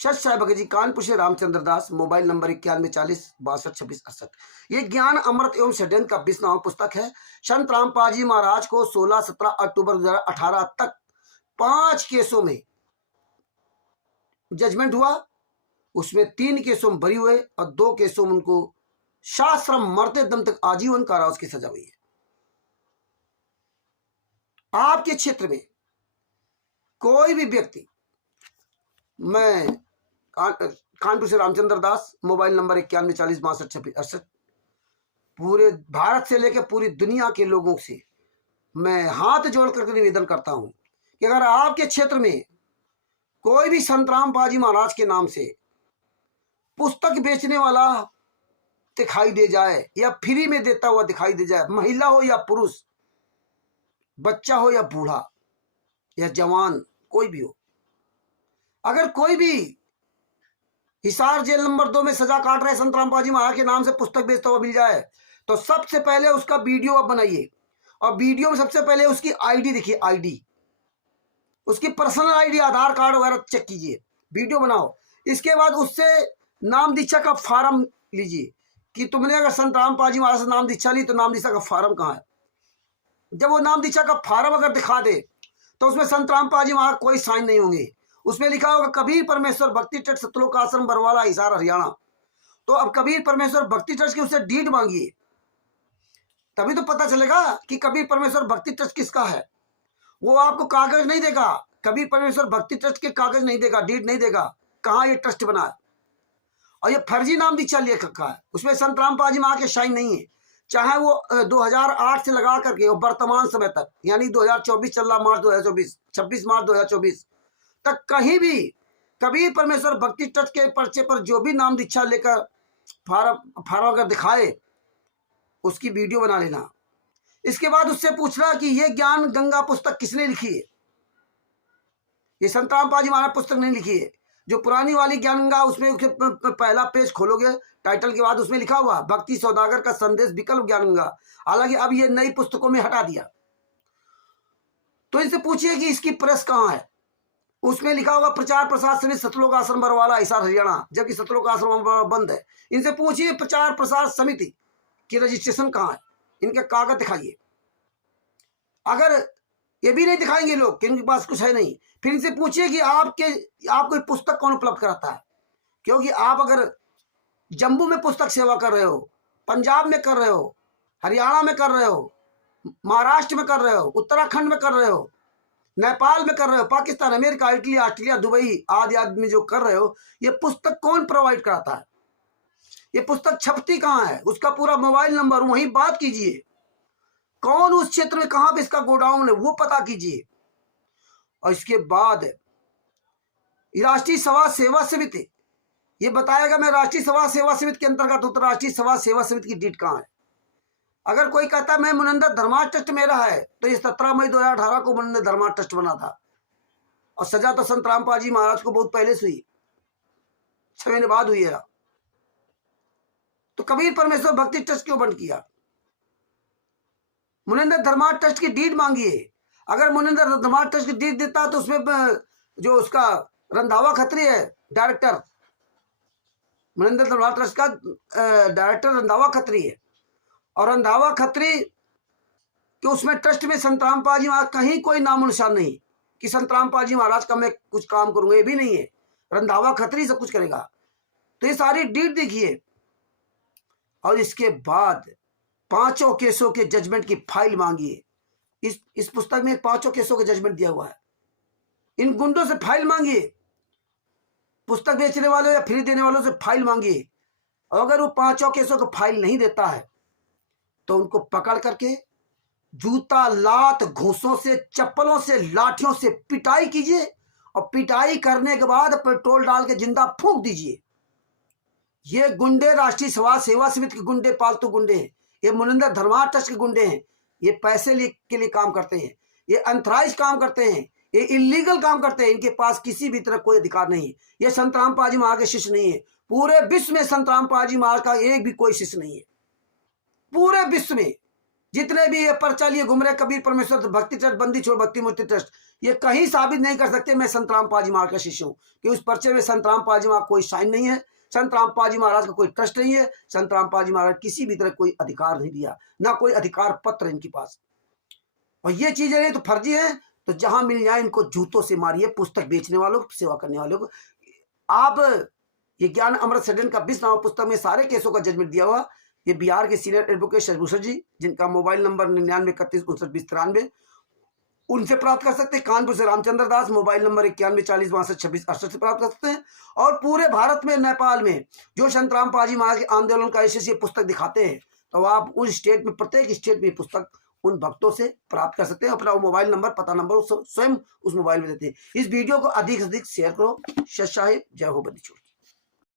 सच साहिब भगत जी, कानपुर से रामचंद्र दास, mobile number 9140622668। ये ज्ञान अमृत एवं षड्यंत्र का 20वां पुस्तक है। संत रामपाल जी महाराज को 16-17 अक्टूबर 2018 तक 5 केसों में जजमेंट हुआ। उसमें 3 केसों में बरी हुए और 2 केसों में उनको शास्त्रम मरते दम तक आजीवन कारावास की सजा हुई है। आपके क्षेत्र में कोई भी व्यक्ति, मैं कानपुर से रामचंद्र दास, मोबाइल नंबर 9140622668, पूरे भारत से लेकर पूरी दुनिया के लोगों से मैं हाथ जोड़ करके निवेदन करता हूं कि अगर आपके क्षेत्र में कोई भी संत रामपाल जी महाराज के नाम से पुस्तक बेचने वाला दिखाई दे जाए या फ्री में देता हुआ दिखाई दे जाए, महिला हो या पुरुष, बच्चा हो या बूढ़ा या जवान, कोई भी हो, अगर कोई भी हिसार जेल नंबर 2 में सजा काट रहे संत रामपाल जी महाराज के नाम से पुस्तक बेचता हुआ मिल जाए तो सबसे पहले उसका वीडियो आप बनाइए और वीडियो में सबसे पहले उसकी आईडी दिखिए, आईडी, उसकी पर्सनल आईडी, आधार कार्ड वगैरह चेक कीजिए, वीडियो बनाओ। इसके बाद उससे नाम दीक्षा का फार्म लीजिए कि तुमने अगर संत रामपाल जी महाराज से नाम दीक्षा ली तो नाम दीक्षा का फार्म कहाँ है। जब वो नाम दीक्षा का फार्म अगर दिखा दे तो उसमें संत रामपाल जी महाराज कोई साइन नहीं होंगे, उसमें लिखा होगा कबीर परमेश्वर भक्ति ट्रस्ट सतलोक आश्रम बरवाला हिसार हरियाणा। तो अब कबीर परमेश्वर भक्ति ट्रस्ट की उससे डीड मांगिए, तभी तो पता चलेगा कि कबीर परमेश्वर भक्ति ट्रस्ट किसका है। वो आपको कागज नहीं देगा, कबीर परमेश्वर भक्ति ट्रस्ट के कागज नहीं देगा, डीड नहीं देगा, कहाँ ये ट्रस्ट बना है। और ये फर्जी नाम दीक्षा लिए रखा है, उसमें संत रामपाल जी महाराज के साइन नहीं है। चाहे वो 2008 से लगा करके वर्तमान समय तक, यानी 2024 चल रहा, मार्च 2024, 26 मार्च 2024 तक कहीं भी कबीर परमेश्वर भक्ति ट्रस्ट के पर्चे पर जो भी नाम दीक्षा लेकर फार्म अगर दिखाए उसकी वीडियो बना लेना। इसके बाद उससे पूछना कि ये ज्ञान गंगा पुस्तक किसने लिखी है। ये संत रामपाल जी महाराज पुस्तक नहीं लिखी है, जो पुरानी वाली ज्ञान गंगा, उसमें पहला पेज खोलोगे, टाइटल के बाद उसमें लिखा हुआ भक्ति सौदागर का संदेश विकल्प ज्ञान गंगा। हालांकि अब ये नई पुस्तकों में हटा दिया। तो इनसे पूछिए कि इसकी प्रेस कहाँ है, उसमें लिखा होगा प्रचार प्रसार समिति सतलोक आश्रम बरवाला हिसार हरियाणा, जबकि सतलोक आश्रम बंद है। इनसे पूछिए प्रचार प्रसार समिति की रजिस्ट्रेशन कहाँ है, इनके कागज दिखाइए। अगर ये भी नहीं दिखाएंगे लोग कि इनके पास कुछ है नहीं, फिर इनसे पूछिए कि आपको पुस्तक कौन उपलब्ध कराता है। क्योंकि आप अगर जम्मू में पुस्तक सेवा कर रहे हो, पंजाब में कर रहे हो, हरियाणा में कर रहे हो, महाराष्ट्र में कर रहे हो, उत्तराखंड में कर रहे हो, नेपाल में कर रहे हो, Pakistan, America, Italy, Australia, Dubai आदि आदमी जो कर रहे हो, ये पुस्तक कौन प्रोवाइड कराता है, ये पुस्तक छपती कहाँ है, उसका पूरा मोबाइल नंबर, वहीं बात कीजिए। कौन उस क्षेत्र में कहाँ पे इसका गोडाउन है वो पता कीजिए। और इसके बाद राष्ट्रीय समाज सेवा समिति ये बताएगा मैं राष्ट्रीय समाज सेवा समिति के अंतर्गत हूं, तो राष्ट्रीय समाज सेवा समिति की डीट कहाँ है। अगर कोई कहता है मैं मुनिंदर धर्मा ट्रस्ट मेरा है, तो ये 17 मई 2018 को मुनिंदर धर्मा ट्रस्ट बना था और सजा तो संत रामपाल जी महाराज को बहुत पहले से हुई, 6 महीने बाद हुई है। तो कबीर परमेश्वर भक्ति ट्रस्ट क्यों बंद किया। मुनिंदर धर्मा ट्रस्ट की डीड मांगिए। अगर मुनिंदर धर्मा ट्रस्ट की डीड देता तो उसमें जो उसका रंधावा खत्री है डायरेक्टर, मुनिंदर धर्मा ट्रस्ट का डायरेक्टर रंधावा खत्री है, और रंधावा खत्री कि उसमें ट्रस्ट में संत रामपाल जी महाराज कहीं कोई नामो निशान नहीं कि संत रामपाल जी महाराज का मैं कुछ काम करूंगा, ये भी नहीं है। रंधावा खत्री सब कुछ करेगा। तो ये सारी डीड देखिए। और इसके बाद 5 केसों के जजमेंट की फाइल मांगिए। इस पुस्तक में 5 केसों का जजमेंट दिया हुआ है। इन गुंडों से फाइल मांगिए, पुस्तक बेचने वालों या फ्री देने वालों से फाइल मांगिए। और अगर वो 5 केसों का फाइल नहीं देता है तो उनको पकड़ करके जूता, लात, घूंसों से, चप्पलों से, लाठियों से पिटाई कीजिए और पिटाई करने के बाद पेट्रोल डाल के जिंदा फूंक दीजिए। ये गुंडे राष्ट्रीय समाज सेवा समिति के गुंडे, पालतू गुंडे हैं। ये मुनिंदर धर्मा ट्रस्ट के गुंडे हैं। ये पैसे के लिए काम करते हैं, ये अनथराइज काम करते हैं, ये इलीगल काम करते हैं। इनके पास किसी भी तरह कोई अधिकार नहीं है। ये संत रामपाल जी महाराज के शिष्य नहीं है। पूरे विश्व में संत रामपाल जी महाराज का एक भी कोई शिष्य नहीं है। पूरे विश्व में जितने भी ये पर्चा लिए घूम रहे कबीर परमेश्वर भक्ति ट्रस्ट, बंदी छोड़ भक्ति मूर्ति ट्रस्ट, ये कहीं साबित नहीं कर सकते मैं संत रामपाल जी महाराज का शिष्य हूं, कि उस पर्चे में संत रामपाल जी महाराज कोई साइन नहीं है, संत रामपाल जी महाराज का कोई ट्रस्ट नहीं है, संत रामपाल जी महाराज किसी भी तरह कोई अधिकार नहीं दिया, ना कोई अधिकार पत्र इनके पास। और ये चीजें नहीं तो फर्जी है, तो जहां मिल जाए इनको जूतों से मारिए, पुस्तक बेचने वालों को, सेवा करने वालों को। आप ये ज्ञान अमृत सदन का 20 नाम पुस्तक में सारे केसों का जजमेंट दिया हुआ। ये बिहार के सीनियर एडवोकेट शशभूषण जी, जिनका मोबाइल नंबर 9931592093, उनसे प्राप्त कर सकते हैं। कानपुर से रामचंद्र दास, मोबाइल नंबर 914062262668 से प्राप्त कर सकते हैं। और पूरे भारत में, नेपाल में जो संत रामपाल जी महाराज के आंदोलन का ऐसे पुस्तक दिखाते हैं, तो आप उस स्टेट में, प्रत्येक स्टेट में पुस्तक उन भक्तों से प्राप्त कर सकते हैं। अपना वो मोबाइल नंबर, पता नंबर स्वयं उस मोबाइल में देते हैं। इस वीडियो को अधिक से अधिक शेयर करो। सत साहिब, जय हो बंदी छोड़।